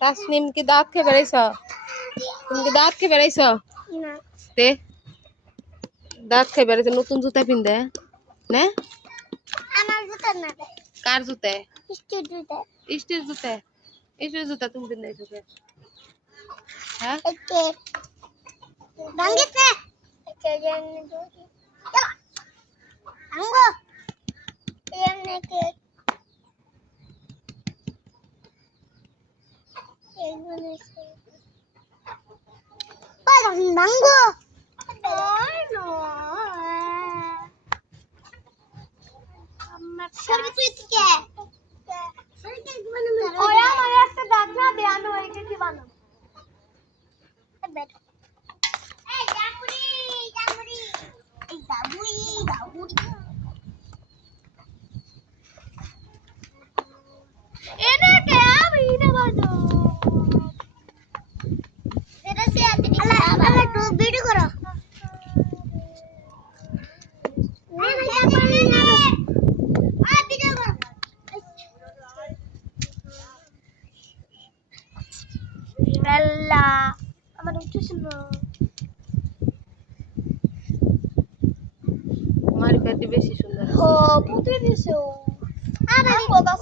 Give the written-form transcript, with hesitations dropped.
তাসনিম কি দাঁত খেয়ে বেড়াইছ? তুমি কি দাঁত খেয়ে বেড়াইছ? না তে দাঁত খেয়ে বেড়াইছ নতুন জুতা পিনদে না? আমার জুতা না কার জুতে? স্টিল জুতা স্টিল জুতে। স্টিল জুতা তুমি পিনদাইছো কে? হ্যাঁ একে ভাঙিছে একে জানি তো আঙ্গো এমনে কে এগুলো সে পারা ভাঙো ওই নো আমার সরি তুই কে ওরা আমার একটা দাগ না দে আমি ওইকে কি বানাবো এই জামুরি জামুরি এই জামুরি জামুরি এনে কে আমি না বানো এটা সে আতে আলা তো ভিডিও করো Bella, আমার উঠছে না মারি পেতে বেশি সুন্দর। ও পুঁতে দিছো আরে কথা